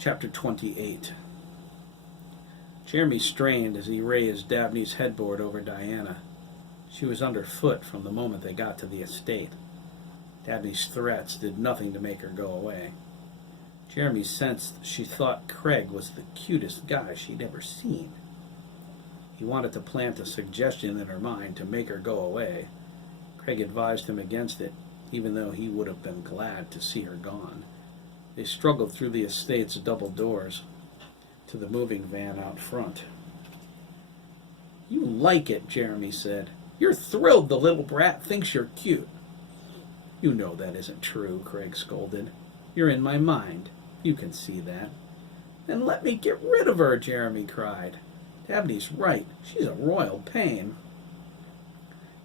Chapter 28. Jeremy strained as he raised Dabney's headboard over Diana. She was underfoot from the moment they got to the estate. Dabney's threats did nothing to make her go away. Jeremy sensed she thought Craig was the cutest guy she'd ever seen. He wanted to plant a suggestion in her mind to make her go away. Craig advised him against it, even though he would have been glad to see her gone. They struggled through the estate's double doors to the moving van out front. "You like it," Jeremy said. "You're thrilled the little brat thinks you're cute." "You know that isn't true," Craig scolded. "You're in my mind. You can see that." "Then let me get rid of her," Jeremy cried. "Dabney's right. She's a royal pain."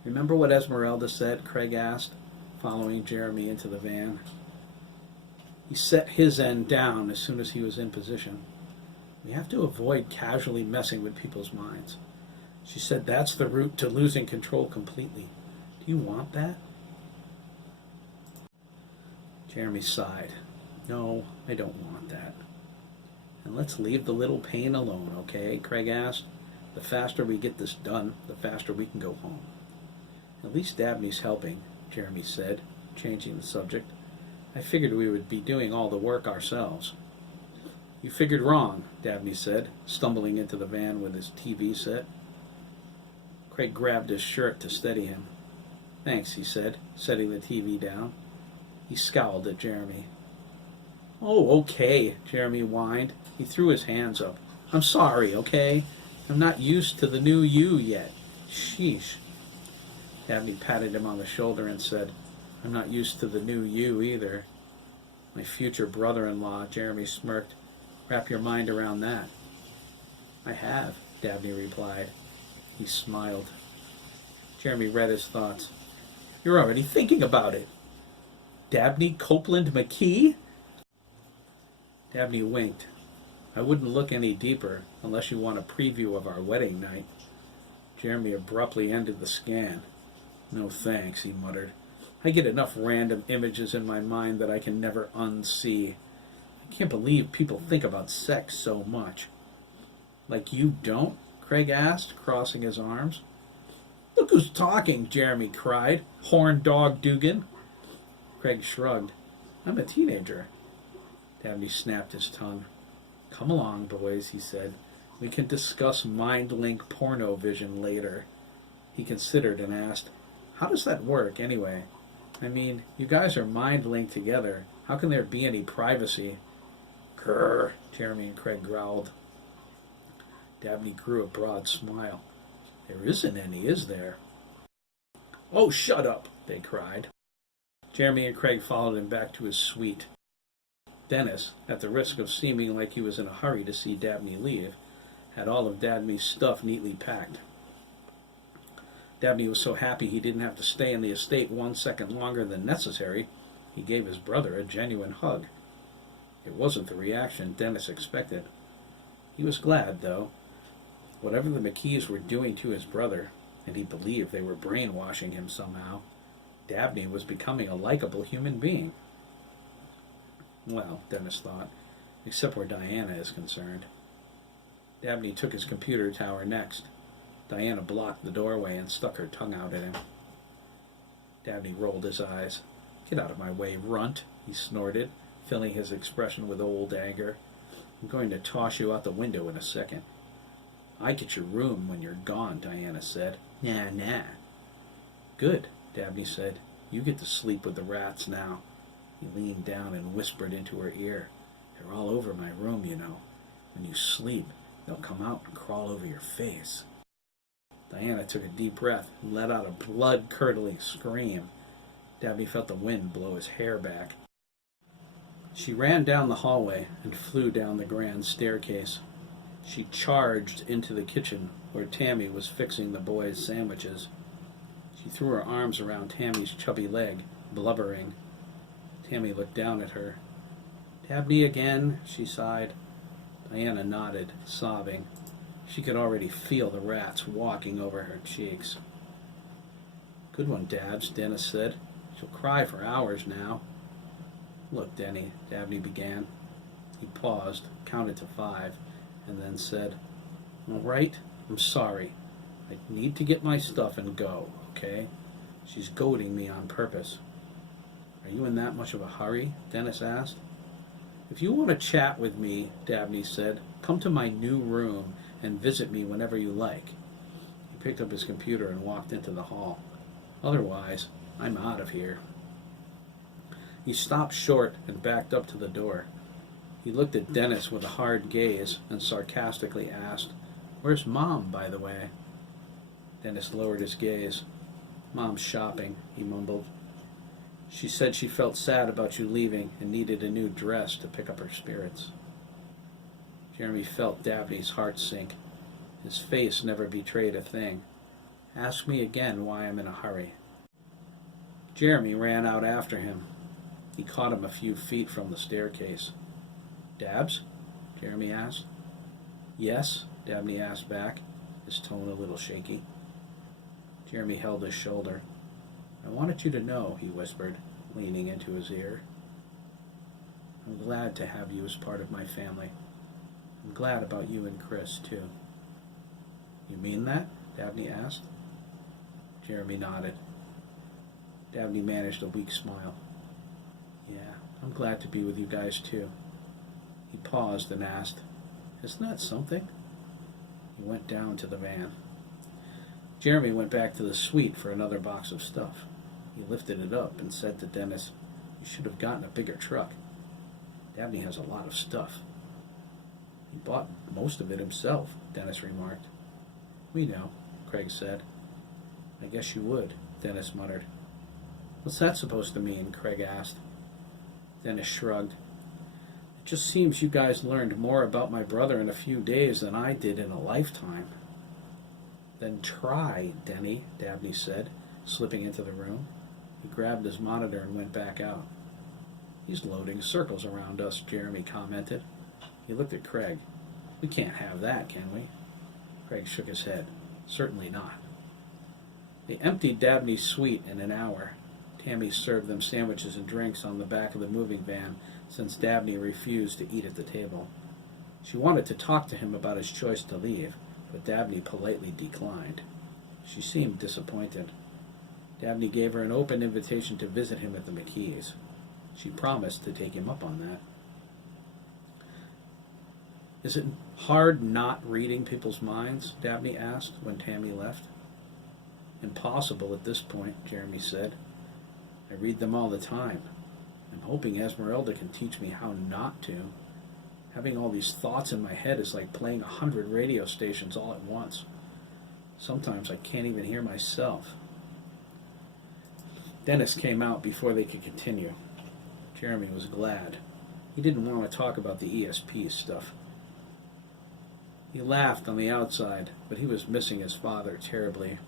"Remember what Esmeralda said?" Craig asked, following Jeremy into the van. He set his end down as soon as he was in position. "We have to avoid casually messing with people's minds. She said that's the route to losing control completely. Do you want that?" Jeremy sighed. "No, I don't want that." "And let's leave the little pain alone, okay?" Craig asked. "The faster we get this done, the faster we can go home." "At least Dabney's helping," Jeremy said, changing the subject. "I figured we would be doing all the work ourselves." "You figured wrong," Dabney said, stumbling into the van with his TV set. Craig grabbed his shirt to steady him. "Thanks," he said, setting the TV down. He scowled at Jeremy. "Oh, okay," Jeremy whined. He threw his hands up. "I'm sorry, okay? I'm not used to the new you yet. Sheesh." Dabney patted him on the shoulder and said, "I'm not used to the new you either." "My future brother-in-law," Jeremy smirked. "Wrap your mind around that." "I have," Dabney replied. He smiled. Jeremy read his thoughts. "You're already thinking about it. Dabney Copeland McKee?" Dabney winked. "I wouldn't look any deeper unless you want a preview of our wedding night." Jeremy abruptly ended the scan. "No thanks," he muttered. "I get enough random images in my mind that I can never unsee. I can't believe people think about sex so much." "Like you don't?" Craig asked, crossing his arms. "Look who's talking," Jeremy cried. "Horn dog Dugan." Craig shrugged. "I'm a teenager." Dabney snapped his tongue. "Come along, boys," he said. "We can discuss mind-link porno vision later." He considered and asked, "How does that work, anyway? I mean, you guys are mind-linked together. How can there be any privacy?" "Grrr," Jeremy and Craig growled. Dabney grew a broad smile. "There isn't any, is there?" "Oh, shut up," they cried. Jeremy and Craig followed him back to his suite. Dennis, at the risk of seeming like he was in a hurry to see Dabney leave, had all of Dabney's stuff neatly packed. Dabney was so happy he didn't have to stay in the estate 1 second longer than necessary, he gave his brother a genuine hug. It wasn't the reaction Dennis expected. He was glad, though. Whatever the McKees were doing to his brother, and he believed they were brainwashing him somehow, Dabney was becoming a likable human being. Well, Dennis thought, except where Diana is concerned. Dabney took his computer tower next. Diana blocked the doorway and stuck her tongue out at him. Dabney rolled his eyes. "Get out of my way, runt," he snorted, filling his expression with old anger. "I'm going to toss you out the window in a second." "I get your room when you're gone," Diana said. Nah. "Good," Dabney said. "You get to sleep with the rats now." He leaned down and whispered into her ear. "They're all over my room, you know. When you sleep, they'll come out and crawl over your face." Diana took a deep breath and let out a blood-curdling scream. Dabney felt the wind blow his hair back. She ran down the hallway and flew down the grand staircase. She charged into the kitchen where Tammy was fixing the boys' sandwiches. She threw her arms around Tammy's chubby leg, blubbering. Tammy looked down at her. "Dabney again?" she sighed. Diana nodded, sobbing. She could already feel the rats walking over her cheeks. "Good one, Dabs," Dennis said. "She'll cry for hours now." "Look, Denny," Dabney began. He paused, counted to 5, and then said, "All right, I'm sorry. I need to get my stuff and go, okay? She's goading me on purpose." "Are you in that much of a hurry?" Dennis asked. "If you want to chat with me," Dabney said, "come to my new room and visit me whenever you like." He picked up his computer and walked into the hall. "Otherwise, I'm out of here." He stopped short and backed up to the door. He looked at Dennis with a hard gaze and sarcastically asked, "Where's Mom, by the way?" Dennis lowered his gaze. "Mom's shopping," he mumbled. "She said she felt sad about you leaving and needed a new dress to pick up her spirits." Jeremy felt Dabney's heart sink. His face never betrayed a thing. "Ask me again why I'm in a hurry." Jeremy ran out after him. He caught him a few feet from the staircase. "Dabs?" Jeremy asked. "Yes?" Dabney asked back, his tone a little shaky. Jeremy held his shoulder. "I wanted you to know," he whispered, leaning into his ear. "I'm glad to have you as part of my family. I'm glad about you and Chris, too." "You mean that?" Dabney asked. Jeremy nodded. Dabney managed a weak smile. "Yeah, I'm glad to be with you guys, too." He paused and asked, "Isn't that something?" He went down to the van. Jeremy went back to the suite for another box of stuff. He lifted it up and said to Dennis, "You should have gotten a bigger truck. Dabney has a lot of stuff." "He bought most of it himself," Dennis remarked. "We know," Craig said. "I guess you would," Dennis muttered. "What's that supposed to mean?" Craig asked. Dennis shrugged. "It just seems you guys learned more about my brother in a few days than I did in a lifetime." "Then try, Denny," Dabney said, slipping into the room. He grabbed his monitor and went back out. "He's loading circles around us," Jeremy commented. He looked at Craig. "We can't have that, can we?" Craig shook his head. "Certainly not." They emptied Dabney's suite in an hour. Tammy served them sandwiches and drinks on the back of the moving van, since Dabney refused to eat at the table. She wanted to talk to him about his choice to leave, but Dabney politely declined. She seemed disappointed. Dabney gave her an open invitation to visit him at the McKees. She promised to take him up on that. "Is it hard not reading people's minds?" Dabney asked when Tammy left. "Impossible at this point," Jeremy said. "I read them all the time. I'm hoping Esmeralda can teach me how not to. Having all these thoughts in my head is like playing 100 radio stations all at once. Sometimes I can't even hear myself." Dennis came out before they could continue. Jeremy was glad. He didn't want to talk about the ESP stuff. He laughed on the outside, but he was missing his father terribly.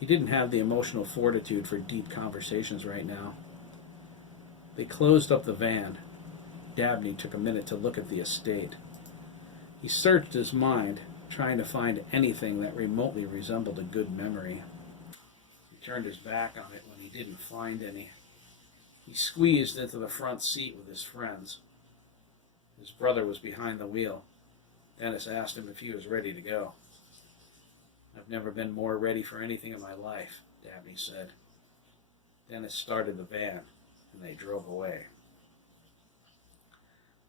He didn't have the emotional fortitude for deep conversations right now. They closed up the van. Dabney took a minute to look at the estate. He searched his mind, trying to find anything that remotely resembled a good memory. He turned his back on it when he didn't find any. He squeezed into the front seat with his friends. His brother was behind the wheel. Dennis asked him if he was ready to go. "I've never been more ready for anything in my life," Dabney said. Dennis started the van, and they drove away.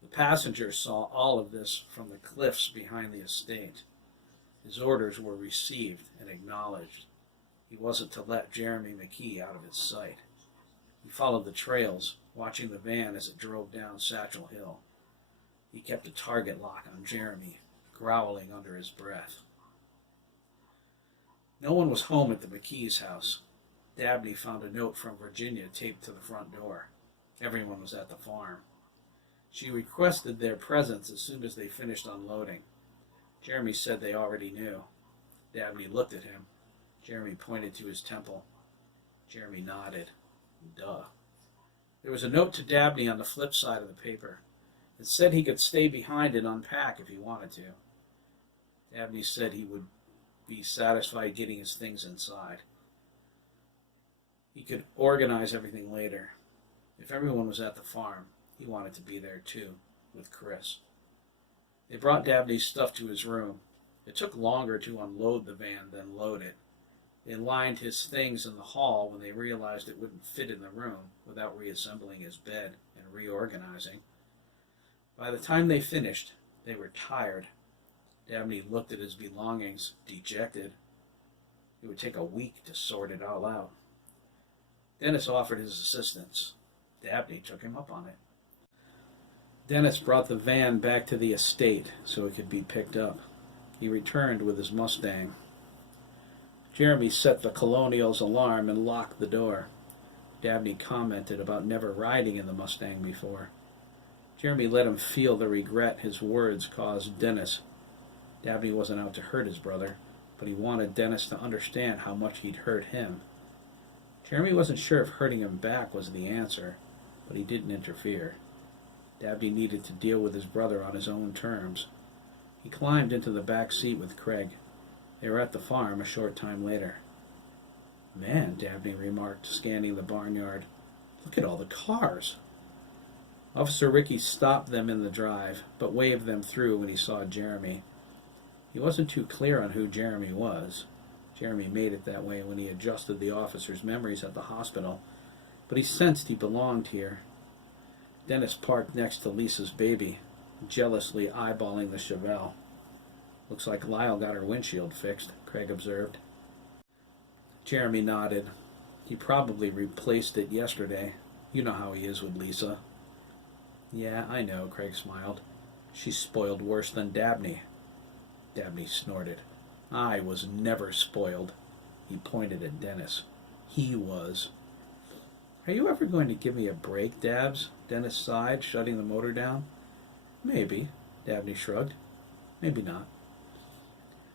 The passenger saw all of this from the cliffs behind the estate. His orders were received and acknowledged. He wasn't to let Jeremy McKee out of his sight. He followed the trails, watching the van as it drove down Satchel Hill. He kept a target lock on Jeremy, growling under his breath. No one was home at the McKee's house. Dabney found a note from Virginia taped to the front door. Everyone was at the farm. She requested their presence as soon as they finished unloading. Jeremy said they already knew. Dabney looked at him. Jeremy pointed to his temple. Jeremy nodded. Duh. There was a note to Dabney on the flip side of the paper. It said he could stay behind and unpack if he wanted to. Dabney said he would be satisfied getting his things inside. He could organize everything later. If everyone was at the farm, he wanted to be there too. with Chris. They brought Dabney's stuff to his room. It took longer to unload the van than load it. They lined his things in the hall when they realized it wouldn't fit in the room without reassembling his bed and reorganizing. By the time they finished, they were tired. Dabney looked at his belongings, dejected. It would take a week to sort it all out. Dennis offered his assistance. Dabney took him up on it. Dennis brought the van back to the estate so it could be picked up. He returned with his Mustang. Jeremy set the Colonial's alarm and locked the door. Dabney commented about never riding in the Mustang before. Jeremy let him feel the regret his words caused Dennis. Dabney wasn't out to hurt his brother, but he wanted Dennis to understand how much he'd hurt him. Jeremy wasn't sure if hurting him back was the answer, but he didn't interfere. Dabney needed to deal with his brother on his own terms. He climbed into the back seat with Craig. They were at the farm a short time later. "Man," Dabney remarked, scanning the barnyard. "Look at all the cars." Officer Ricky stopped them in the drive, but waved them through when he saw Jeremy. He wasn't too clear on who Jeremy was. Jeremy made it that way when he adjusted the officer's memories at the hospital, but he sensed he belonged here. Dennis parked next to Lisa's baby, jealously eyeballing the Chevelle. "Looks like Lyle got her windshield fixed," Craig observed. Jeremy nodded. "He probably replaced it yesterday. You know how he is with Lisa." "Yeah, I know," Craig smiled. "She's spoiled worse than Dabney." Dabney snorted. "I was never spoiled." He pointed at Dennis. "He was." "Are you ever going to give me a break, Dabs?" Dennis sighed, shutting the motor down. "Maybe," Dabney shrugged. "Maybe not."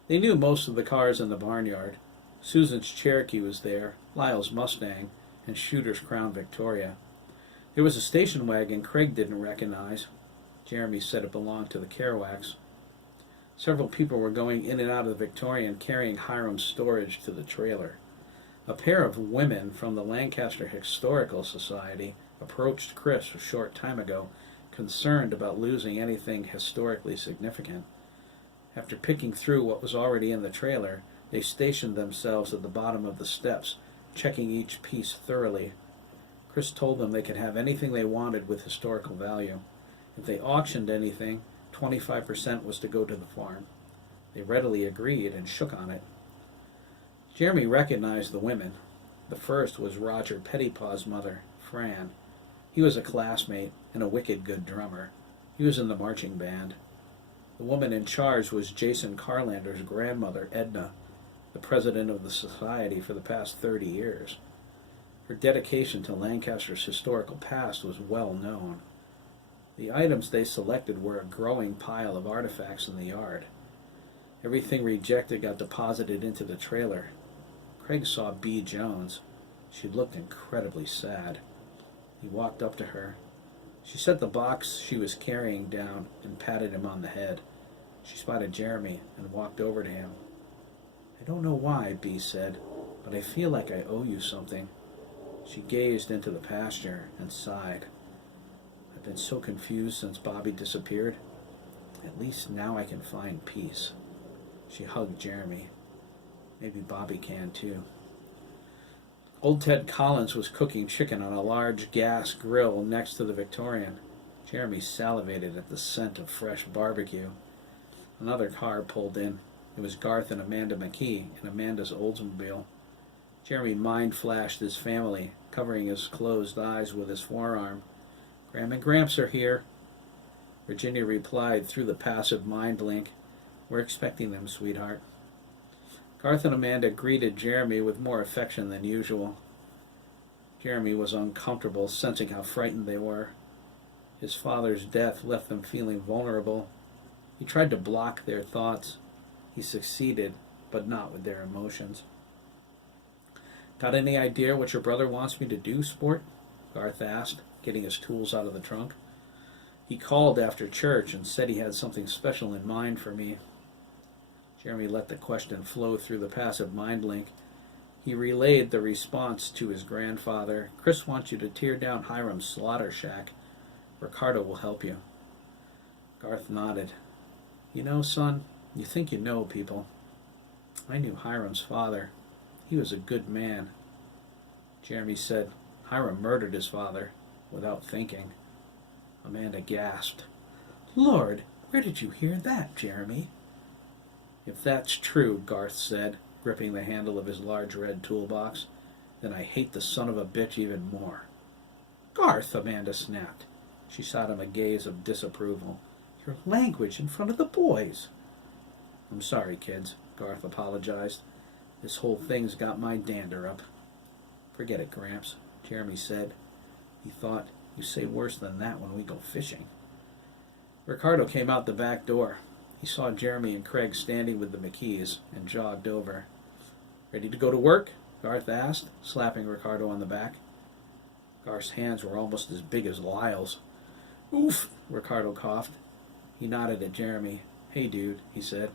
They knew most of the cars in the barnyard. Susan's Cherokee was there, Lyle's Mustang, and Shooter's Crown Victoria. There was a station wagon Craig didn't recognize. Jeremy said it belonged to the Kerouacs. Several people were going in and out of the Victorian carrying Hiram's storage to the trailer. A pair of women from the Lancaster Historical Society approached Chris a short time ago, concerned about losing anything historically significant. After picking through what was already in the trailer, they stationed themselves at the bottom of the steps, checking each piece thoroughly. Chris told them they could have anything they wanted with historical value. If they auctioned anything, 25% was to go to the farm. They readily agreed and shook on it. Jeremy recognized the women. The first was Roger Pettypaw's mother, Fran. He was a classmate and a wicked good drummer. He was in the marching band. The woman in charge was Jason Carlander's grandmother, Edna, the president of the society for the past 30 years. Her dedication to Lancaster's historical past was well known. The items they selected were a growing pile of artifacts in the yard. Everything rejected got deposited into the trailer. Craig saw B. Jones. She looked incredibly sad. He walked up to her. She set the box she was carrying down and patted him on the head. She spotted Jeremy and walked over to him. "I don't know why," B said, "but I feel like I owe you something." She gazed into the pasture and sighed. "I've been so confused since Bobby disappeared. At least now I can find peace." She hugged Jeremy. Maybe Bobby can too. Old Ted Collins was cooking chicken on a large gas grill next to the Victorian. Jeremy salivated at the scent of fresh barbecue. Another car pulled in. It was Garth and Amanda McKee in Amanda's Oldsmobile. Jeremy mind-flashed his family, covering his closed eyes with his forearm. "Graham and Gramps are here." Virginia replied through the passive mind blink. "We're expecting them, sweetheart." Garth and Amanda greeted Jeremy with more affection than usual. Jeremy was uncomfortable, sensing how frightened they were. His father's death left them feeling vulnerable. He tried to block their thoughts. He succeeded, but not with their emotions. "Got any idea what your brother wants me to do, sport?" Garth asked, getting his tools out of the trunk. "He called after church and said he had something special in mind for me." Jeremy let the question flow through the passive mind link. He relayed the response to his grandfather. "Chris wants you to tear down Hiram's slaughter shack. Ricardo will help you." Garth nodded. You know, son, you think you know people. I knew Hiram's father. He was a good man. Jeremy said, Hiram murdered his father, without thinking. Amanda gasped. Lord, where did you hear that, Jeremy? If that's true, Garth said, gripping the handle of his large red toolbox, then I hate the son of a bitch even more. Garth, Amanda snapped. She shot him a gaze of disapproval. Your language in front of the boys. I'm sorry, kids, Garth apologized. This whole thing's got my dander up. Forget it, Gramps, Jeremy said. He thought, you say worse than that when we go fishing. Ricardo came out the back door. He saw Jeremy and Craig standing with the McKees and jogged over. Ready to go to work? Garth asked, slapping Ricardo on the back. Garth's hands were almost as big as Lyle's. Oof, Ricardo coughed. He nodded at Jeremy. Hey, dude, he said.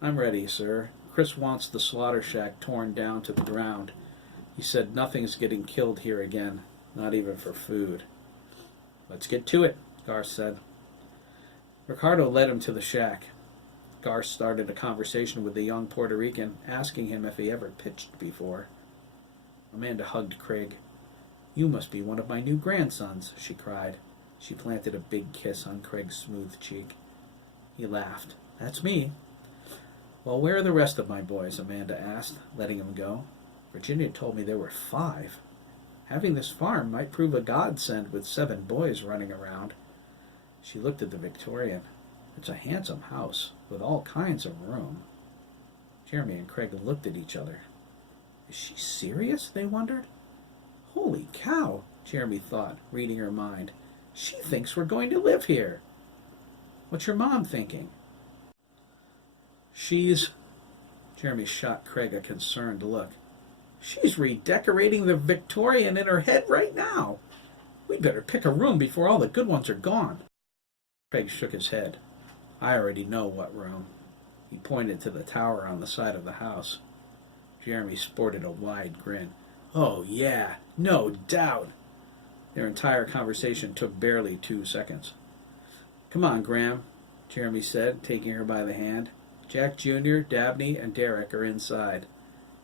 I'm ready, sir. Chris wants the slaughter shack torn down to the ground. He said nothing's getting killed here again, not even for food. Let's get to it, Garth said. Ricardo led him to the shack. Garth started a conversation with the young Puerto Rican, asking him if he ever pitched before. Amanda hugged Craig. You must be one of my new grandsons, she cried. She planted a big kiss on Craig's smooth cheek. He laughed. That's me. Well, where are the rest of my boys? Amanda asked, letting him go. Virginia told me there were 5. Having this farm might prove a godsend with 7 boys running around. She looked at the Victorian. It's a handsome house, with all kinds of room. Jeremy and Craig looked at each other. Is she serious? They wondered. Holy cow, Jeremy thought, reading her mind. She thinks we're going to live here. What's your mom thinking? Jeremy shot Craig a concerned look. She's redecorating the Victorian in her head right now. We'd better pick a room before all the good ones are gone. Craig shook his head. I already know what room. He pointed to the tower on the side of the house. Jeremy sported a wide grin. Oh, yeah, no doubt. Their entire conversation took barely 2 seconds. Come on, Graham, Jeremy said, taking her by the hand. Jack Jr., Dabney, and Derek are inside.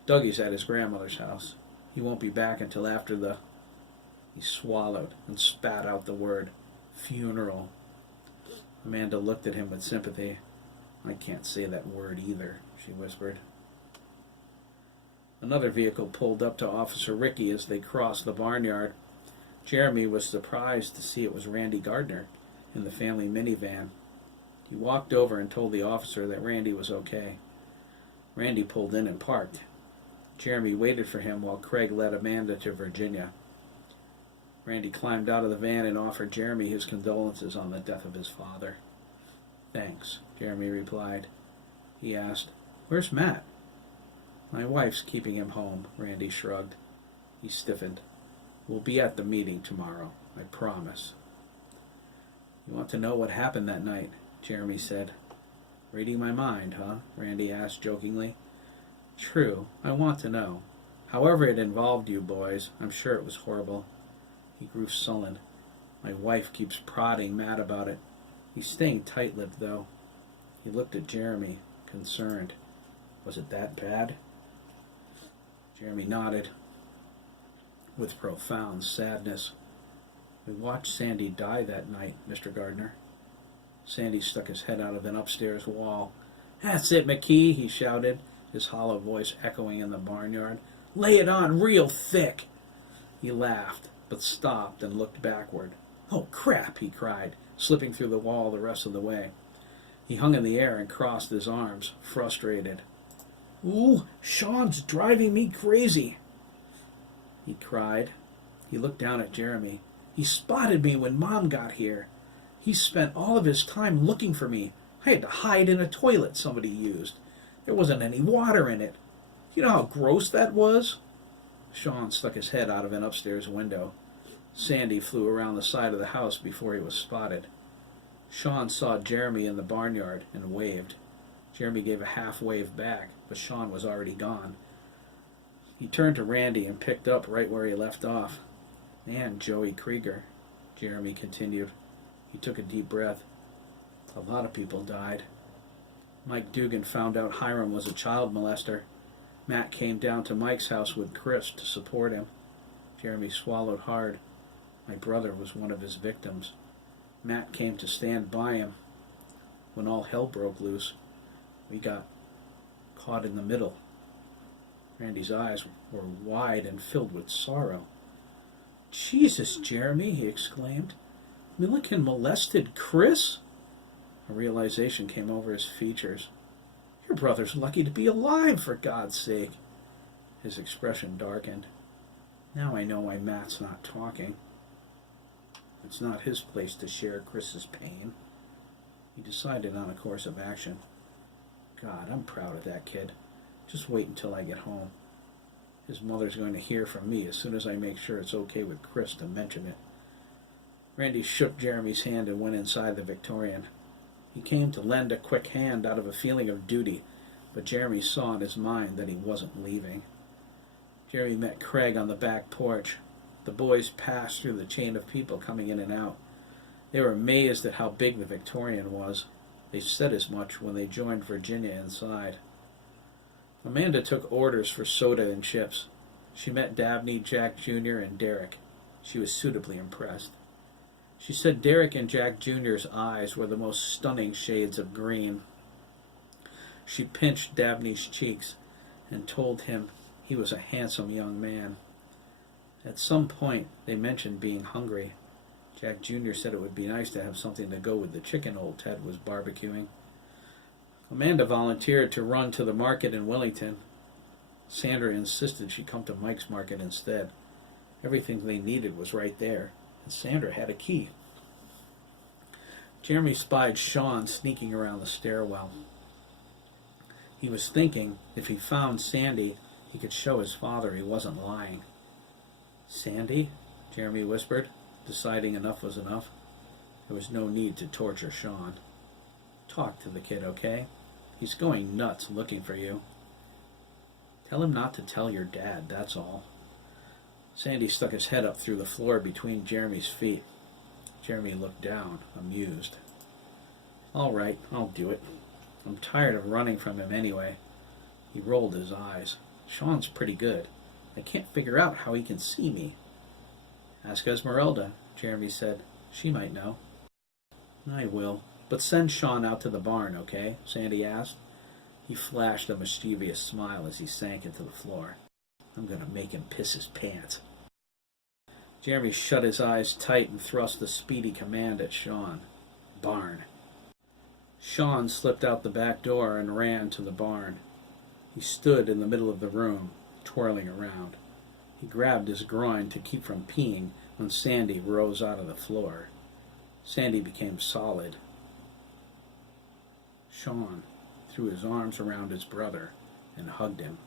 Dougie's at his grandmother's house. He won't be back until after the... He swallowed and spat out the word, funeral. Amanda looked at him with sympathy. I can't say that word either, she whispered. Another vehicle pulled up to Officer Ricky as they crossed the barnyard. Jeremy was surprised to see it was Randy Gardner in the family minivan. He walked over and told the officer that Randy was okay. Randy pulled in and parked. Jeremy waited for him while Craig led Amanda to Virginia. Randy climbed out of the van and offered Jeremy his condolences on the death of his father. Thanks, Jeremy replied. He asked, Where's Matt? My wife's keeping him home, Randy shrugged. He stiffened. We'll be at the meeting tomorrow, I promise. You want to know what happened that night? Jeremy said. Reading my mind, huh? Randy asked jokingly. True, I want to know. However it involved you boys, I'm sure it was horrible. He grew sullen. My wife keeps prodding Matt about it. He's staying tight-lipped, though. He looked at Jeremy, concerned. Was it that bad? Jeremy nodded with profound sadness. We watched Sandy die that night, Mr. Gardner. Sandy stuck his head out of an upstairs wall. That's it, McKee, he shouted, his hollow voice echoing in the barnyard. Lay it on real thick. He laughed, but stopped and looked backward. Oh, crap, he cried, slipping through the wall the rest of the way. He hung in the air and crossed his arms, frustrated. Ooh, Sean's driving me crazy, he cried. He looked down at Jeremy. He spotted me when Mom got here. He spent all of his time looking for me. I had to hide in a toilet somebody used. There wasn't any water in it. You know how gross that was? Sean stuck his head out of an upstairs window. Sandy flew around the side of the house before he was spotted. Sean saw Jeremy in the barnyard and waved. Jeremy gave a half wave back, but Sean was already gone. He turned to Randy and picked up right where he left off. Man, Joey Krieger, Jeremy continued. He took a deep breath. A lot of people died. Mike Dugan found out Hiram was a child molester. Matt came down to Mike's house with Chris to support him. Jeremy swallowed hard. My brother was one of his victims. Matt came to stand by him. When all hell broke loose, we got caught in the middle. Randy's eyes were wide and filled with sorrow. Jesus, Jeremy, he exclaimed. Milliken molested Chris? A realization came over his features. Your brother's lucky to be alive, for God's sake. His expression darkened. Now I know why Matt's not talking. It's not his place to share Chris's pain. He decided on a course of action. God, I'm proud of that kid. Just wait until I get home. His mother's going to hear from me as soon as I make sure it's okay with Chris to mention it. Randy shook Jeremy's hand and went inside the Victorian. He came to lend a quick hand out of a feeling of duty, but Jeremy saw in his mind that he wasn't leaving. Jeremy met Craig on the back porch. The boys passed through the chain of people coming in and out. They were amazed at how big the Victorian was. They said as much when they joined Virginia inside. Amanda took orders for soda and chips. She met Dabney, Jack Jr., and Derek. She was suitably impressed. She said Derek and Jack Jr.'s eyes were the most stunning shades of green. She pinched Dabney's cheeks and told him he was a handsome young man. At some point, they mentioned being hungry. Jack Jr. said it would be nice to have something to go with the chicken old Ted was barbecuing. Amanda volunteered to run to the market in Wellington. Sandra insisted she come to Mike's market instead. Everything they needed was right there, and Sandra had a key. Jeremy spied Sean sneaking around the stairwell. He was thinking if he found Sandy, he could show his father he wasn't lying. Sandy? Jeremy whispered, deciding enough was enough. There was no need to torture Sean. Talk to the kid, okay? He's going nuts looking for you. Tell him not to tell your dad, that's all. Sandy stuck his head up through the floor between Jeremy's feet. Jeremy looked down, amused. All right, I'll do it. I'm tired of running from him anyway. He rolled his eyes. Sean's pretty good. I can't figure out how he can see me. Ask Esmeralda, Jeremy said. She might know. I will. But send Sean out to the barn, okay? Sandy asked. He flashed a mischievous smile as he sank into the floor. I'm going to make him piss his pants. Jeremy shut his eyes tight and thrust a speedy command at Sean. Barn. Sean slipped out the back door and ran to the barn. He stood in the middle of the room, twirling around. He grabbed his groin to keep from peeing when Sandy rose out of the floor. Sandy became solid. Sean threw his arms around his brother and hugged him.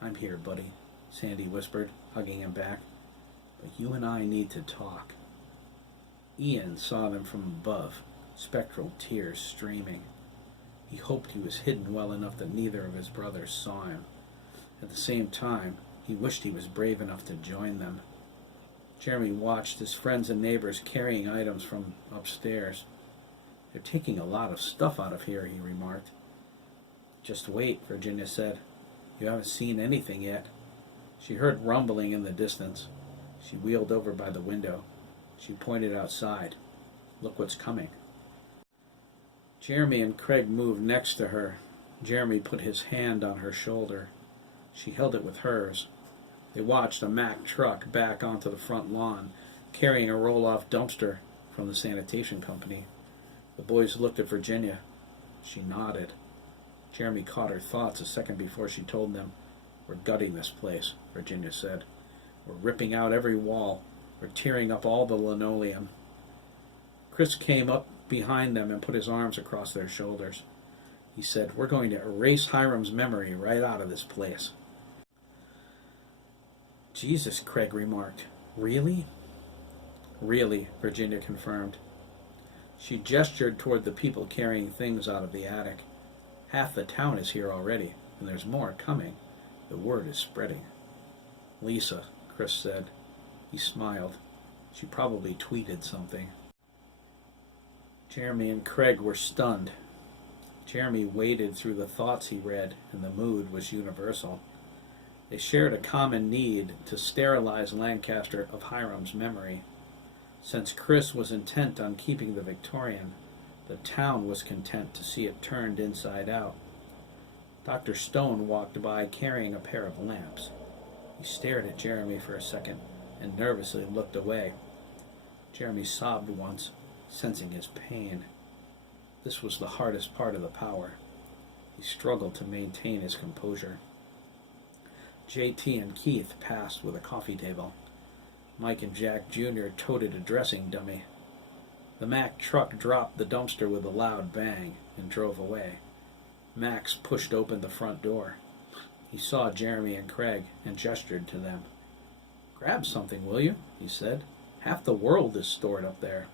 I'm here, buddy, Sandy whispered, hugging him back. But you and I need to talk. Ian saw them from above, spectral tears streaming. He hoped he was hidden well enough that neither of his brothers saw him. At the same time, he wished he was brave enough to join them. Jeremy watched his friends and neighbors carrying items from upstairs. They're taking a lot of stuff out of here, he remarked. Just wait, Virginia said. You haven't seen anything yet. She heard rumbling in the distance. She wheeled over by the window. She pointed outside. Look what's coming. Jeremy and Craig moved next to her. Jeremy put his hand on her shoulder. She held it with hers. They watched a Mack truck back onto the front lawn, carrying a roll-off dumpster from the sanitation company. The boys looked at Virginia. She nodded. Jeremy caught her thoughts a second before she told them. We're gutting this place, Virginia said. We're ripping out every wall. We're tearing up all the linoleum. Chris came up behind them and put his arms across their shoulders. He said, we're going to erase Hiram's memory right out of this place. Jesus, Craig remarked. Really? Really, Virginia confirmed. She gestured toward the people carrying things out of the attic. Half the town is here already, and there's more coming. The word is spreading. Lisa, Chris said. He smiled. She probably tweeted something. Jeremy and Craig were stunned. Jeremy waded through the thoughts he read, and the mood was universal. They shared a common need to sterilize Lancaster of Hiram's memory. Since Chris was intent on keeping the Victorian, the town was content to see it turned inside out. Dr. Stone walked by carrying a pair of lamps. He stared at Jeremy for a second and nervously looked away. Jeremy sobbed once, sensing his pain. This was the hardest part of the power. He struggled to maintain his composure. J.T. and Keith passed with a coffee table. Mike and Jack Jr. toted a dressing dummy. The Mack truck dropped the dumpster with a loud bang and drove away. Max pushed open the front door. He saw Jeremy and Craig and gestured to them. "Grab something, will you?" he said. "Half the world is stored up there."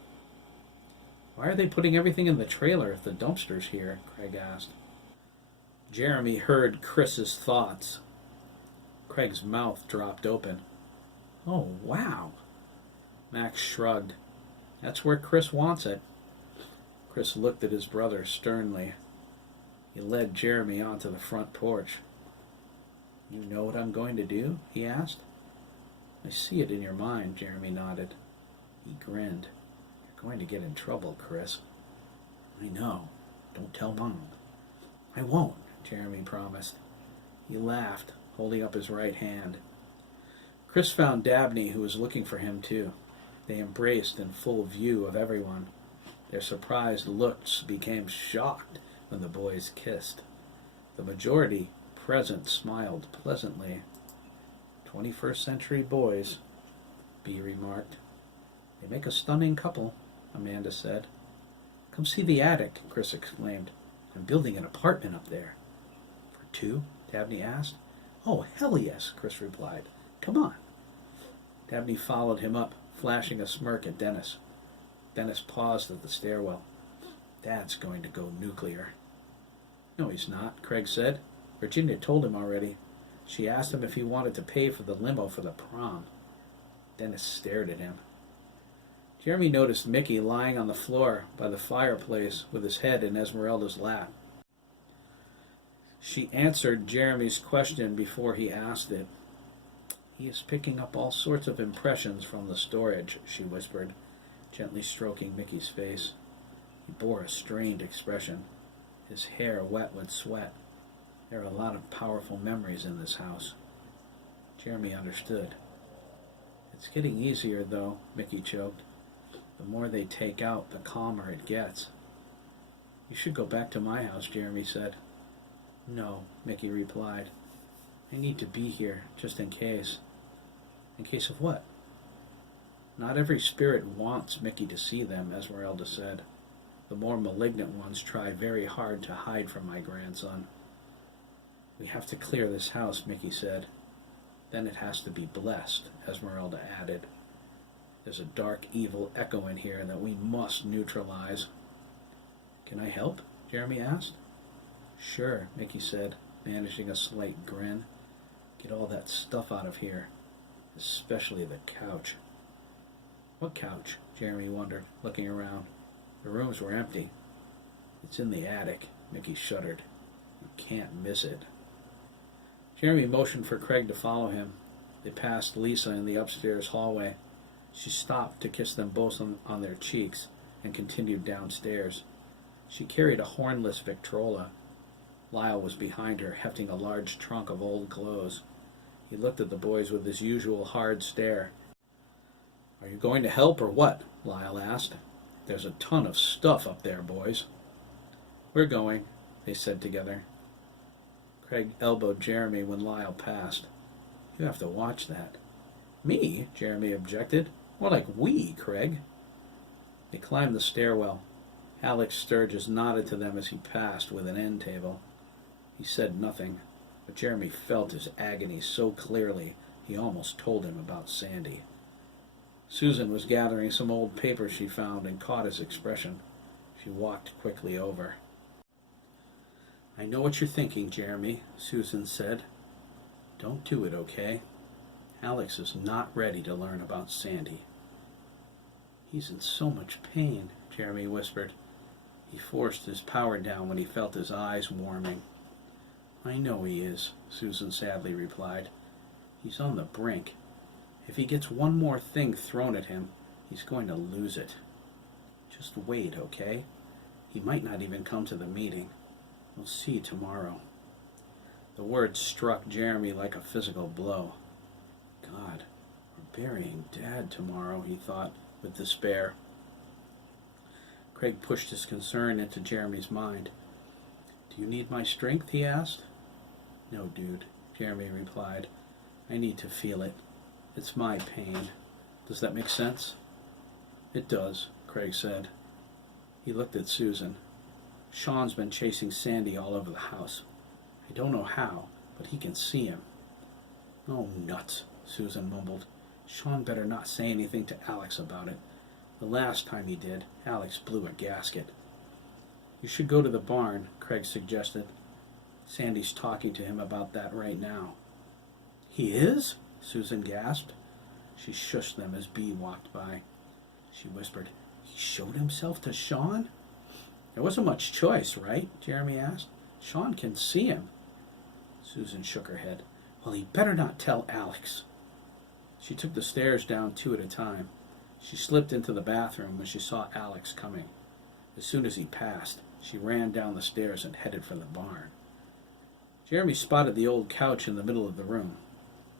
"Why are they putting everything in the trailer if the dumpster's here?" Craig asked. Jeremy heard Chris's thoughts. Craig's mouth dropped open. "Oh, wow." Max shrugged. "That's where Chris wants it." Chris looked at his brother sternly. He led Jeremy onto the front porch. "You know what I'm going to do?" he asked. "I see it in your mind," Jeremy nodded. He grinned. "You're going to get in trouble, Chris." "I know. Don't tell Mom." "I won't," Jeremy promised. He laughed, holding up his right hand. Chris found Dabney, who was looking for him too. They embraced in full view of everyone. Their surprised looks became shocked when the boys kissed. The majority present smiled pleasantly. 21st century boys, B remarked. "They make a stunning couple," Amanda said. "Come see the attic," Chris exclaimed. "I'm building an apartment up there." "For two?" Dabney asked. "Oh, hell yes," Chris replied. "Come on." Dabney followed him up, flashing a smirk at Dennis. Dennis paused at the stairwell. "Dad's going to go nuclear." "No, he's not," Craig said. "Virginia told him already. She asked him if he wanted to pay for the limo for the prom." Dennis stared at him. Jeremy noticed Mickey lying on the floor by the fireplace with his head in Esmeralda's lap. She answered Jeremy's question before he asked it. "He is picking up all sorts of impressions from the storage," she whispered, gently stroking Mickey's face. He bore a strained expression, his hair wet with sweat. There are a lot of powerful memories in this house. Jeremy understood. "It's getting easier, though," Mickey choked. "The more they take out, the calmer it gets." "You should go back to my house," Jeremy said. "No," Mickey replied. "I need to be here, just in case." "In case of what?" "Not every spirit wants Mickey to see them," Esmeralda said. "The more malignant ones try very hard to hide from my grandson." "We have to clear this house," Mickey said. "Then it has to be blessed," Esmeralda added. "There's a dark, evil echo in here that we must neutralize." "Can I help?" Jeremy asked. "Sure," Mickey said, managing a slight grin. "Get all that stuff out of here, especially the couch." "What couch?" Jeremy wondered, looking around. The rooms were empty. "It's in the attic," Mickey shuddered. "You can't miss it." Jeremy motioned for Craig to follow him. They passed Lisa in the upstairs hallway. She stopped to kiss them both on their cheeks and continued downstairs. She carried a hornless Victrola. Lyle was behind her, hefting a large trunk of old clothes. He looked at the boys with his usual hard stare. "Are you going to help or what?" Lyle asked. "There's a ton of stuff up there, boys." "We're going," they said together. Craig elbowed Jeremy when Lyle passed. "You have to watch that." "Me?" Jeremy objected. "More like we, Craig." They climbed the stairwell. Alex Sturgess nodded to them as he passed with an end table. He said nothing, but Jeremy felt his agony so clearly he almost told him about Sandy. Susan was gathering some old papers she found and caught his expression. She walked quickly over. "I know what you're thinking, Jeremy," Susan said. "Don't do it, okay? Alex is not ready to learn about Sandy." "He's in so much pain," Jeremy whispered. He forced his power down when he felt his eyes warming. "I know he is," Susan sadly replied. "He's on the brink. If he gets one more thing thrown at him, he's going to lose it. Just wait, okay? He might not even come to the meeting. We'll see tomorrow." The words struck Jeremy like a physical blow. God, we're burying Dad tomorrow, he thought with despair. Craig pushed his concern into Jeremy's mind. "Do you need my strength?" he asked. "No, dude," Jeremy replied. "I need to feel it. It's my pain. Does that make sense?" "It does," Craig said. He looked at Susan. "Sean's been chasing Sandy all over the house. I don't know how, but he can see him." "Oh, nuts," Susan mumbled. "Sean better not say anything to Alex about it. The last time he did, Alex blew a gasket." "You should go to the barn," Craig suggested. "Sandy's talking to him about that right now." "He is?" Susan gasped. She shushed them as Bea walked by. She whispered, "He showed himself to Sean?" "There wasn't much choice, right?" Jeremy asked. "Sean can see him." Susan shook her head. "Well, he better not tell Alex." She took the stairs down 2 at a time. She slipped into the bathroom when she saw Alex coming. As soon as he passed, she ran down the stairs and headed for the barn. Jeremy spotted the old couch in the middle of the room.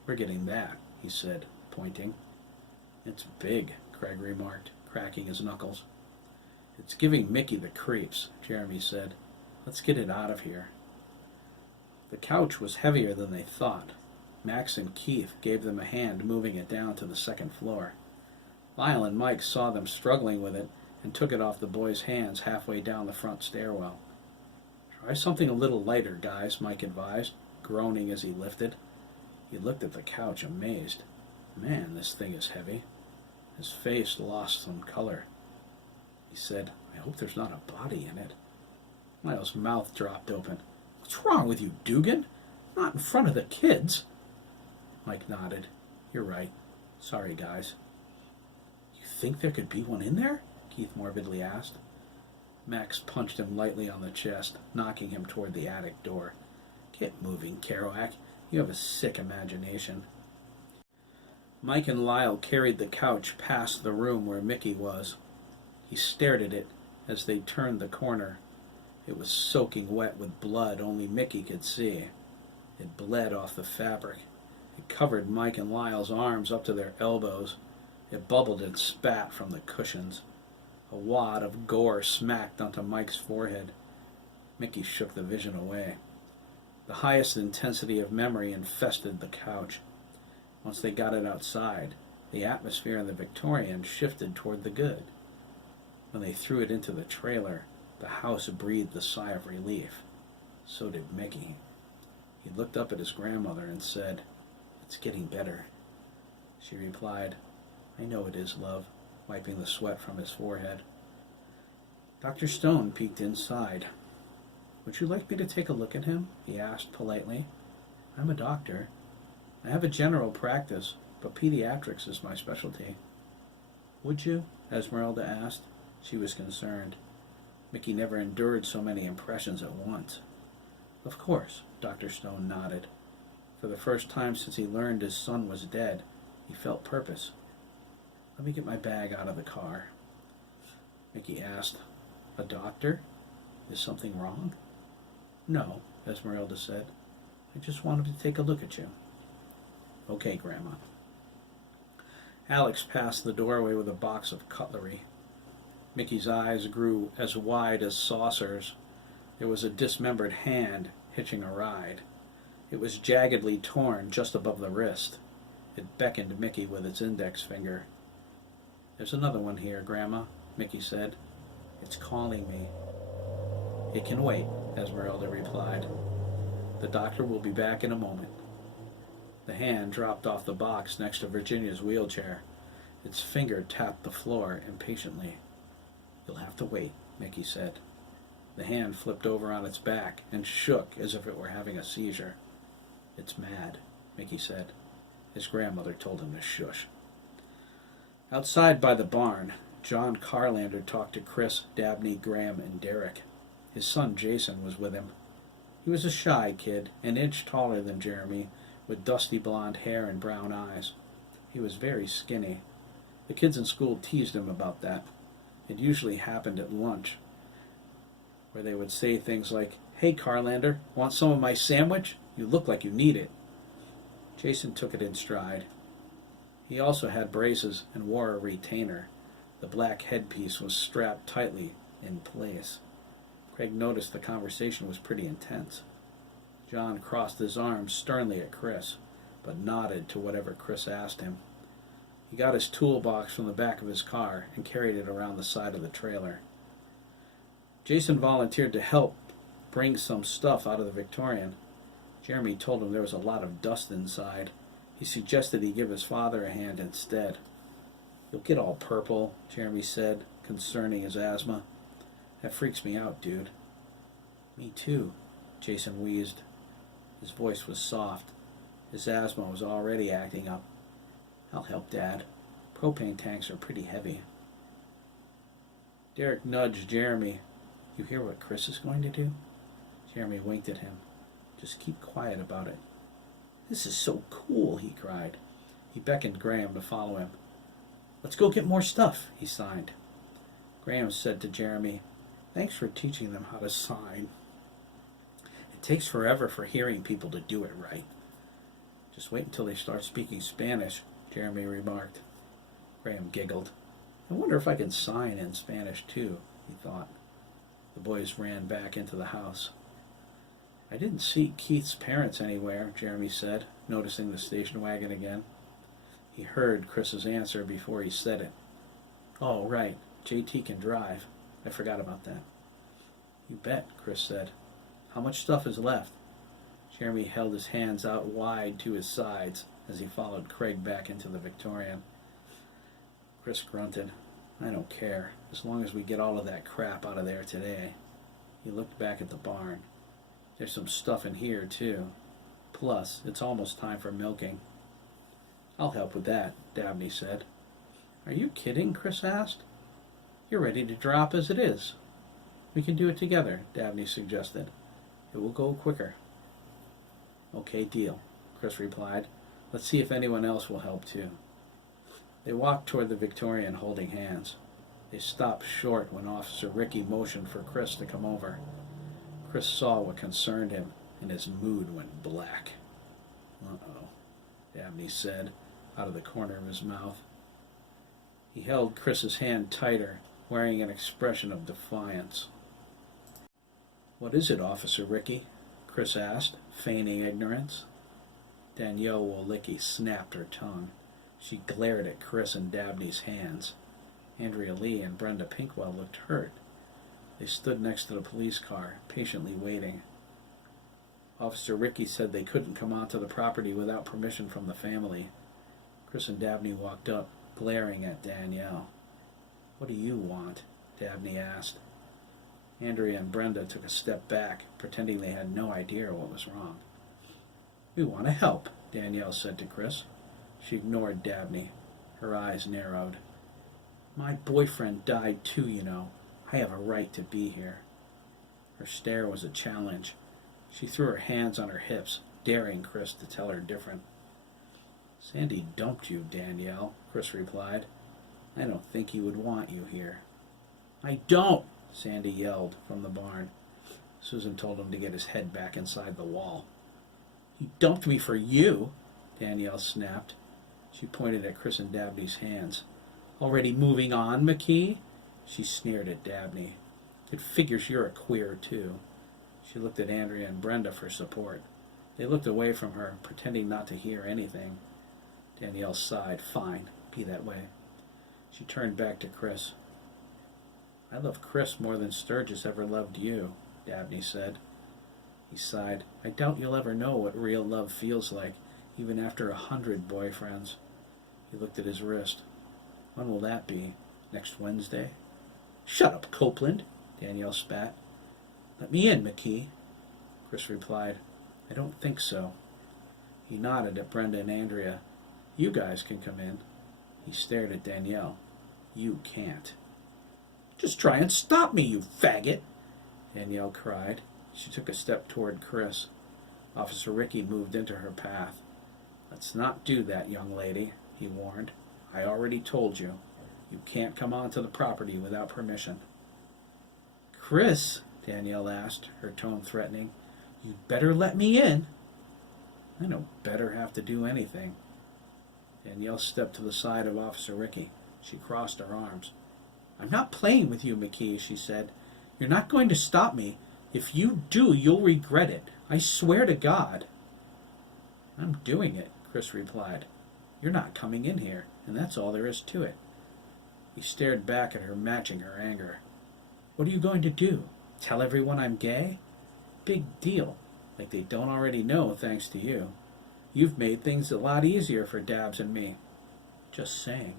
"We're getting that," he said, pointing. "It's big," Craig remarked, cracking his knuckles. "It's giving Mickey the creeps," Jeremy said. "Let's get it out of here." The couch was heavier than they thought. Max and Keith gave them a hand moving it down to the second floor. Lyle and Mike saw them struggling with it and took it off the boys' hands halfway down the front stairwell. "Try something a little lighter, guys," Mike advised, groaning as he lifted. He looked at the couch, amazed. "Man, this thing is heavy." His face lost some color. He said, "I hope there's not a body in it." Lyle's mouth dropped open. "What's wrong with you, Dugan? Not in front of the kids." Mike nodded. "You're right. Sorry, guys." "You think there could be one in there?" Keith morbidly asked. Max punched him lightly on the chest, knocking him toward the attic door. "Get moving, Kerouac. You have a sick imagination." Mike and Lyle carried the couch past the room where Mickey was. He stared at it as they turned the corner. It was soaking wet with blood only Mickey could see. It bled off the fabric. It covered Mike and Lyle's arms up to their elbows. It bubbled and spat from the cushions. A wad of gore smacked onto Mike's forehead. Mickey shook the vision away. The highest intensity of memory infested the couch. Once they got it outside, the atmosphere in the Victorian shifted toward the good. When they threw it into the trailer, the house breathed a sigh of relief. So did Mickey. He looked up at his grandmother and said, "It's getting better." She replied, "I know it is, love," wiping the sweat from his forehead. Dr. Stone peeked inside. "Would you like me to take a look at him?" he asked politely. "I'm a doctor. I have a general practice, but pediatrics is my specialty." "Would you?" Esmeralda asked. She was concerned. Mickey never endured so many impressions at once. "Of course," Dr. Stone nodded. For the first time since he learned his son was dead, he felt purpose. "Let me get my bag out of the car." Mickey asked, "A doctor? Is something wrong?" "No," Esmeralda said. "I just wanted to take a look at you." "Okay, Grandma." Alex passed the doorway with a box of cutlery. Mickey's eyes grew as wide as saucers. There was a dismembered hand hitching a ride. It was jaggedly torn just above the wrist. It beckoned Mickey with its index finger. "There's another one here, Grandma," Mickey said. "It's calling me." "It can wait," Esmeralda replied. "The doctor will be back in a moment." The hand dropped off the box next to Virginia's wheelchair. Its finger tapped the floor impatiently. "You'll have to wait," Mickey said. The hand flipped over on its back and shook as if it were having a seizure. "It's mad," Mickey said. His grandmother told him to shush. Outside by the barn, John Carlander talked to Chris, Dabney, Graham, and Derek. His son Jason was with him. He was a shy kid, an inch taller than Jeremy, with dusty blonde hair and brown eyes. He was very skinny. The kids in school teased him about that. It usually happened at lunch, where they would say things like, "Hey, Carlander, want some of my sandwich? You look like you need it." Jason took it in stride. He also had braces and wore a retainer. The black headpiece was strapped tightly in place. Craig noticed the conversation was pretty intense. John crossed his arms sternly at Chris, but nodded to whatever Chris asked him. He got his toolbox from the back of his car and carried it around the side of the trailer. Jason volunteered to help bring some stuff out of the Victorian. Jeremy told him there was a lot of dust inside. He suggested he give his father a hand instead. "You'll get all purple," Jeremy said, concerning his asthma. "That freaks me out, dude." "Me too," Jason wheezed. His voice was soft. His asthma was already acting up. "I'll help, Dad. Propane tanks are pretty heavy." Derek nudged Jeremy. "You hear what Chris is going to do?" Jeremy winked at him. "Just keep quiet about it." "This is so cool," he cried. He beckoned Graham to follow him. "Let's go get more stuff," he signed. Graham said to Jeremy, "Thanks for teaching them how to sign. It takes forever for hearing people to do it right." "Just wait until they start speaking Spanish," Jeremy remarked. Graham giggled. "I wonder if I can sign in Spanish too," he thought. The boys ran back into the house. "I didn't see Keith's parents anywhere," Jeremy said, noticing the station wagon again. He heard Chris's answer before he said it. "Oh, right. JT can drive. I forgot about that." "You bet," Chris said. "How much stuff is left?" Jeremy held his hands out wide to his sides as he followed Craig back into the Victorian. Chris grunted. "I don't care, as long as we get all of that crap out of there today." He looked back at the barn. "There's some stuff in here, too. Plus, it's almost time for milking." "I'll help with that," Dabney said. "Are you kidding?" Chris asked. "You're ready to drop as it is." "We can do it together," Dabney suggested. "It will go quicker." "Okay, deal," Chris replied. "Let's see if anyone else will help too." They walked toward the Victorian holding hands. They stopped short when Officer Ricky motioned for Chris to come over. Chris saw what concerned him, and his mood went black. "Uh-oh," Dabney said, out of the corner of his mouth. He held Chris's hand tighter, wearing an expression of defiance. "What is it, Officer Ricky?" Chris asked, feigning ignorance. Danielle Wolicki snapped her tongue. She glared at Chris and Dabney's hands. Andrea Lee and Brenda Pinkwell looked hurt. They stood next to the police car, patiently waiting. Officer Ricky said they couldn't come onto the property without permission from the family. Chris and Dabney walked up, glaring at Danielle. "What do you want?" Dabney asked. Andrea and Brenda took a step back, pretending they had no idea what was wrong. "We want to help," Danielle said to Chris. She ignored Dabney. Her eyes narrowed. "My boyfriend died too, you know. I have a right to be here." Her stare was a challenge. She threw her hands on her hips, daring Chris to tell her different. "Sandy dumped you, Danielle," Chris replied. "I don't think he would want you here." "I don't!" Sandy yelled from the barn. Susan told him to get his head back inside the wall. "He dumped me for you," Danielle snapped. She pointed at Chris and Dabney's hands. "Already moving on, McKee?" She sneered at Dabney. "It figures you're a queer, too." She looked at Andrea and Brenda for support. They looked away from her, pretending not to hear anything. Danielle sighed. "Fine, be that way." She turned back to Chris. "I love Chris more than Sturgess ever loved you," Dabney said. He sighed. "I doubt you'll ever know what real love feels like, even after 100 boyfriends." He looked at his wrist. "When will that be? Next Wednesday?" "Shut up, Copeland," Danielle spat. "Let me in, McKee." Chris replied, "I don't think so." He nodded at Brenda and Andrea. "You guys can come in." He stared at Danielle. "You can't." Just try and stop me, you faggot, Danielle cried. She took a step toward Chris. Officer Rickey moved into her path. Let's not do that, young lady, he warned. I already told you. You can't come onto the property without permission. Chris, Danielle asked, her tone threatening, you'd better let me in. I don't better have to do anything. Danielle stepped to the side of Officer Rickey. She crossed her arms. I'm not playing with you, McKee, she said. You're not going to stop me. If you do, you'll regret it. I swear to God. I'm doing it, Chris replied. You're not coming in here, and that's all there is to it. He stared back at her, matching her anger. What are you going to do? Tell everyone I'm gay? Big deal. Like they don't already know, thanks to you. You've made things a lot easier for Dabbs and me. Just saying.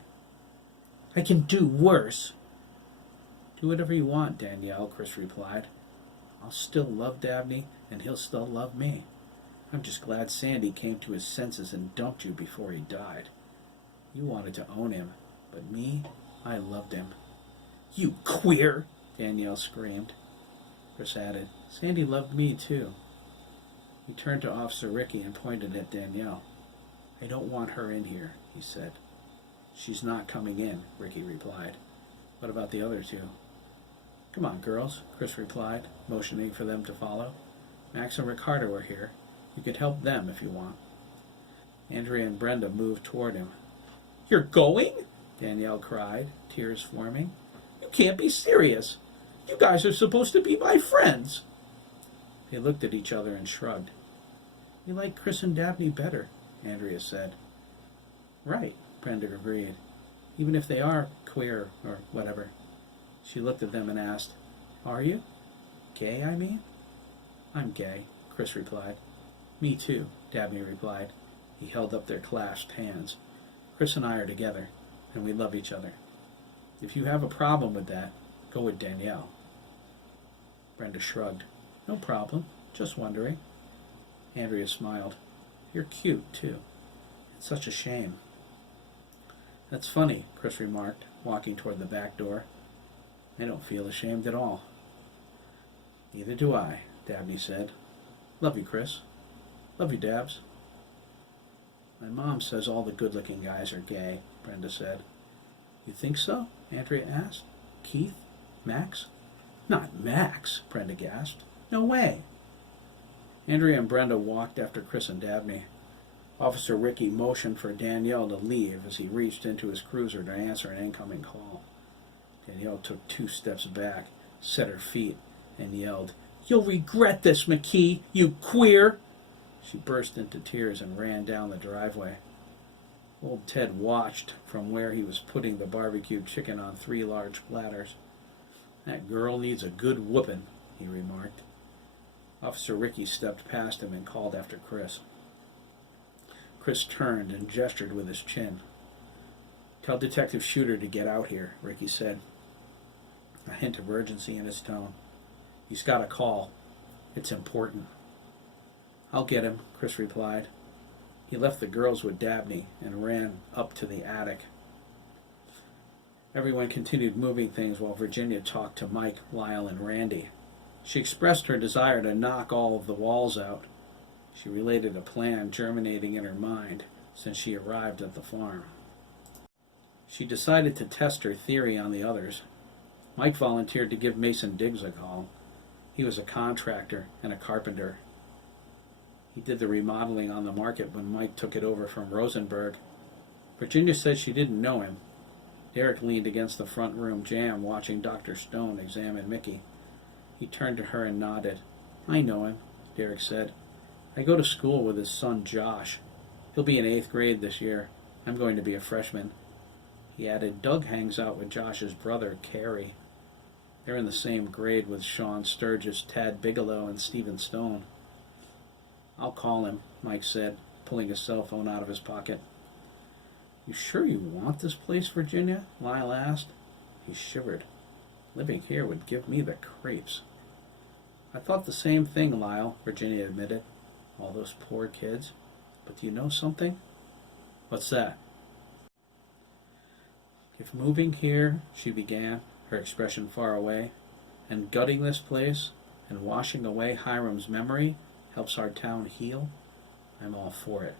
I can do worse. Do whatever you want, Danielle, Chris replied. I'll still love Dabney, and he'll still love me. I'm just glad Sandy came to his senses and dumped you before he died. You wanted to own him, but me, I loved him. You queer, Danielle screamed. Chris added, Sandy loved me too. He turned to Officer Rickey and pointed at Danielle. I don't want her in here, he said. She's not coming in, Rickey replied. What about the other two? Come on, girls, Chris replied, motioning for them to follow. Max and Ricardo are here. You could help them if you want. Andrea and Brenda moved toward him. You're going? Danielle cried, tears forming. You can't be serious. You guys are supposed to be my friends. They looked at each other and shrugged. We like Chris and Dabney better, Andrea said. Right, Brenda agreed. Even if they are queer or whatever. She looked at them and asked, Are you? Gay, I mean? I'm gay, Chris replied. Me too, Dabney replied. He held up their clasped hands. Chris and I are together, and we love each other. If you have a problem with that, go with Danielle. Brenda shrugged. No problem, just wondering. Andrea smiled. You're cute, too. It's such a shame. That's funny, Chris remarked, walking toward the back door. I don't feel ashamed at all. Neither do I, Dabney said. Love you, Chris. Love you, Dabbs. My mom says all the good-looking guys are gay, Brenda said. You think so? Andrea asked. Keith? Max? Not Max, Brenda gasped. No way. Andrea and Brenda walked after Chris and Dabney. Officer Rickey motioned for Danielle to leave as he reached into his cruiser to answer an incoming call. Danielle took 2 steps back, set her feet, and yelled, You'll regret this, McKee, you queer! She burst into tears and ran down the driveway. Old Ted watched from where he was putting the barbecued chicken on 3 large platters. That girl needs a good whooping, he remarked. Officer Rickey stepped past him and called after Chris. Chris turned and gestured with his chin. Tell Detective Shooter to get out here, Rickey said, a hint of urgency in his tone. He's got a call. It's important. I'll get him, Chris replied. He left the girls with Dabney and ran up to the attic. Everyone continued moving things while Virginia talked to Mike, Lyle, and Randy. She expressed her desire to knock all of the walls out. She related a plan germinating in her mind since she arrived at the farm. She decided to test her theory on the others. Mike volunteered to give Mason Diggs a call. He was a contractor and a carpenter. He did the remodeling on the market when Mike took it over from Rosenberg. Virginia said she didn't know him. Derek leaned against the front room jamb watching Dr. Stone examine Mickey. He turned to her and nodded. I know him, Derek said. I go to school with his son Josh. He'll be in 8th grade this year. I'm going to be a freshman. He added, Doug hangs out with Josh's brother, Carrie. They're in the same grade with Sean Sturgess, Tad Bigelow, and Stephen Stone. I'll call him, Mike said, pulling his cell phone out of his pocket. You sure you want this place, Virginia? Lyle asked. He shivered. Living here would give me the creeps. I thought the same thing, Lyle, Virginia admitted. All those poor kids. But do you know something? What's that? If moving here, she began, her expression far away. And gutting this place and washing away Hiram's memory helps our town heal? I'm all for it.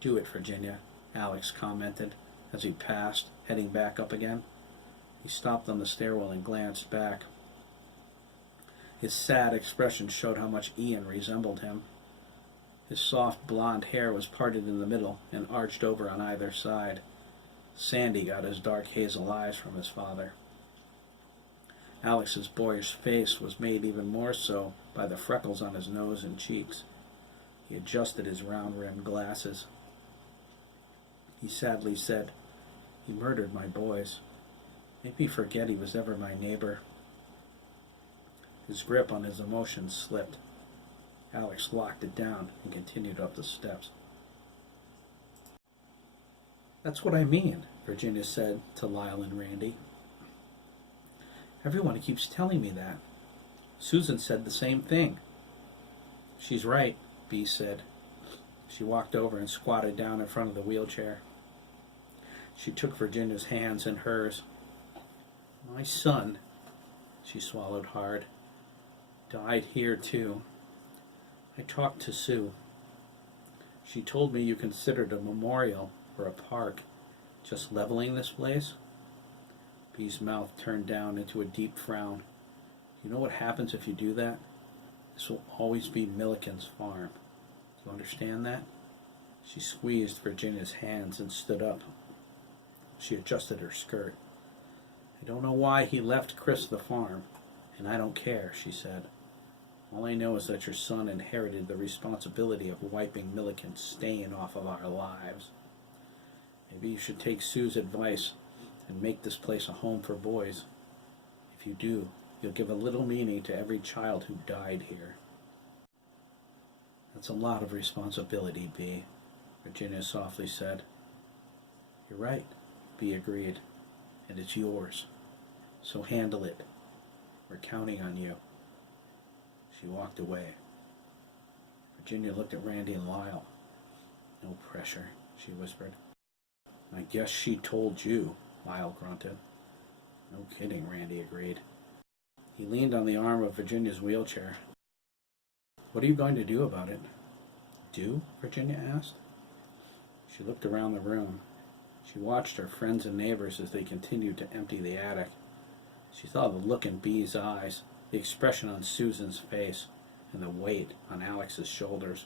Do it, Virginia, Alex commented as he passed, heading back up again. He stopped on the stairwell and glanced back. His sad expression showed how much Ian resembled him. His soft blonde hair was parted in the middle and arched over on either side. Sandy got his dark hazel eyes from his father. Alex's boyish face was made even more so by the freckles on his nose and cheeks. He adjusted his round-rimmed glasses. He sadly said, "He murdered my boys. Made me forget he was ever my neighbor." His grip on his emotions slipped. Alex locked it down and continued up the steps. "That's what I mean," Virginia said to Lyle and Randy. "Everyone keeps telling me that. Susan said the same thing." "She's right," Bea said. She walked over and squatted down in front of the wheelchair. She took Virginia's hands in hers. "My son," she swallowed hard, "died here too. I talked to Sue. She told me you considered a memorial or a park just leveling this place." Bea's mouth turned down into a deep frown. "You know what happens if you do that? This will always be Milliken's farm. Do you understand that?" She squeezed Virginia's hands and stood up. She adjusted her skirt. "I don't know why he left Chris the farm, and I don't care," she said. "All I know is that your son inherited the responsibility of wiping Milliken's stain off of our lives. Maybe you should take Sue's advice and make this place a home for boys. If you do, you'll give a little meaning to every child who died here." "That's a lot of responsibility, Bea," Virginia softly said. "You're right," Bea agreed, "and it's yours. So handle it. We're counting on you." She walked away. Virginia looked at Randy and Lyle. "No pressure," she whispered. "I guess she told you," Lyle grunted. "No kidding," Randy agreed. He leaned on the arm of Virginia's wheelchair. "What are you going to do about it?" "Do?" Virginia asked. She looked around the room. She watched her friends and neighbors as they continued to empty the attic. She saw the look in Bea's eyes, the expression on Susan's face, and the weight on Alex's shoulders.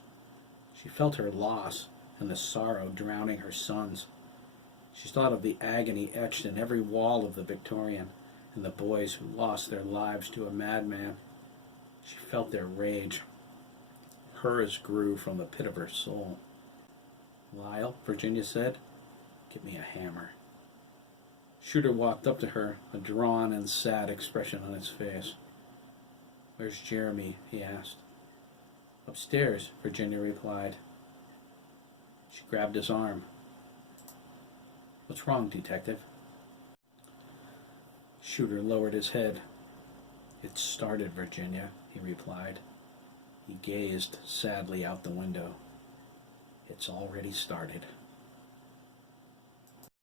She felt her loss and the sorrow drowning her son's. She thought of the agony etched in every wall of the Victorian and the boys who lost their lives to a madman. She felt their rage. Hers grew from the pit of her soul. "Lyle," Virginia said, "get me a hammer." Shooter walked up to her, a drawn and sad expression on his face. "Where's Jeremy?" he asked. "Upstairs," Virginia replied. She grabbed his arm. "What's wrong, Detective?" Shooter lowered his head. "It started, Virginia," he replied. He gazed sadly out the window. "It's already started."